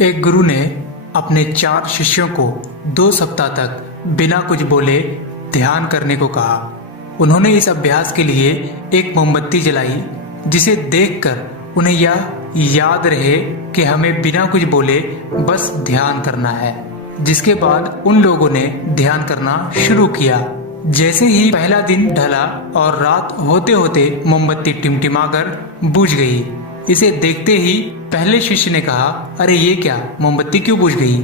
एक गुरु ने अपने 4 शिष्यों को 2 सप्ताह तक बिना कुछ बोले ध्यान करने को कहा। उन्होंने इस अभ्यास के लिए एक मोमबत्ती जलाई जिसे देखकर उन्हें यह याद रहे कि हमें बिना कुछ बोले बस ध्यान करना है। जिसके बाद उन लोगों ने ध्यान करना शुरू किया। जैसे ही पहला दिन ढला और रात होते होते मोमबत्ती टिमटिमाकर बुझ गई। इसे देखते ही पहले शिष्य ने कहा, अरे ये क्या, मोमबत्ती क्यों बुझ गई?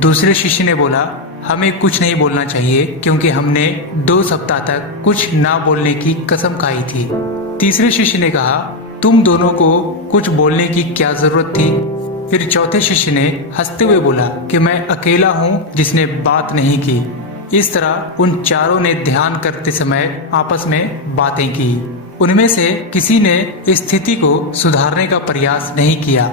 दूसरे शिष्य ने बोला, हमें कुछ नहीं बोलना चाहिए क्योंकि हमने 2 सप्ताह तक कुछ ना बोलने की कसम खाई थी। तीसरे शिष्य ने कहा, तुम दोनों को कुछ बोलने की क्या जरूरत थी? फिर चौथे शिष्य ने हंसते हुए बोला कि मैं अकेला हूँ जिसने बात नहीं की। इस तरह उन चारों ने ध्यान करते समय आपस में बातें की। उनमें से किसी ने स्थिति को सुधारने का प्रयास नहीं किया।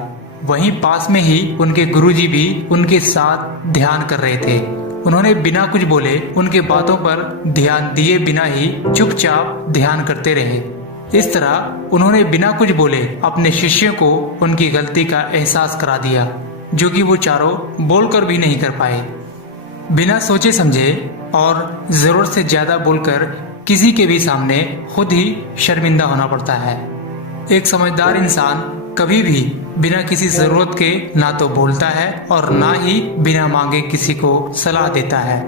वहीं पास में ही उनके गुरुजी भी उनके साथ ध्यान कर रहे थे। उन्होंने बिना कुछ बोले उनके बातों पर ध्यान दिए बिना ही चुपचाप ध्यान करते रहे। इस तरह उन्होंने बिना कुछ बोले अपने शिष्यों को उनकी गलती का एहसास करा दिया, जो कि वो चारों बोलकर भी नहीं कर पाए। बिना सोचे समझे और जरूरत से ज्यादा बोलकर किसी के भी सामने खुद ही शर्मिंदा होना पड़ता है। एक समझदार इंसान कभी भी बिना किसी जरूरत के ना तो बोलता है और ना ही बिना मांगे किसी को सलाह देता है,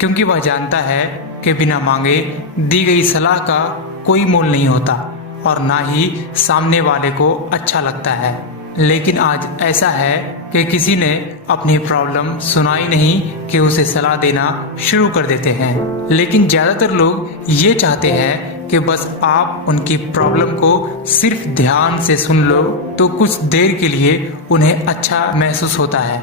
क्योंकि वह जानता है कि बिना मांगे दी गई सलाह का कोई मोल नहीं होता और ना ही सामने वाले को अच्छा लगता है। लेकिन आज ऐसा है कि किसी ने अपनी प्रॉब्लम सुनाई नहीं कि उसे सलाह देना शुरू कर देते हैं। लेकिन ज्यादातर लोग ये चाहते हैं कि बस आप उनकी प्रॉब्लम को सिर्फ ध्यान से सुन लो तो कुछ देर के लिए उन्हें अच्छा महसूस होता है।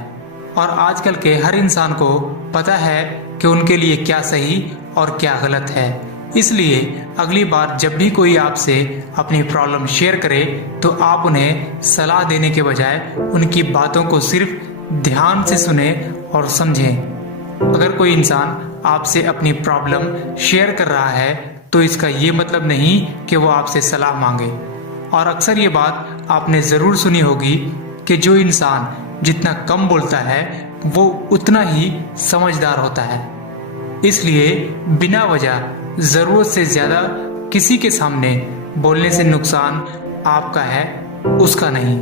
और आजकल के हर इंसान को पता है कि उनके लिए क्या सही और क्या गलत है। इसलिए अगली बार जब भी कोई आपसे अपनी प्रॉब्लम शेयर करे तो आप उन्हें सलाह देने के बजाय उनकी बातों को सिर्फ ध्यान से सुने और समझें। अगर कोई इंसान आपसे अपनी प्रॉब्लम शेयर कर रहा है तो इसका ये मतलब नहीं कि वो आपसे सलाह मांगे। और अक्सर ये बात आपने ज़रूर सुनी होगी कि जो इंसान जितना कम बोलता है वो उतना ही समझदार होता है। इसलिए बिना वजह जरूरत से ज्यादा किसी के सामने बोलने से नुकसान आपका है, उसका नहीं।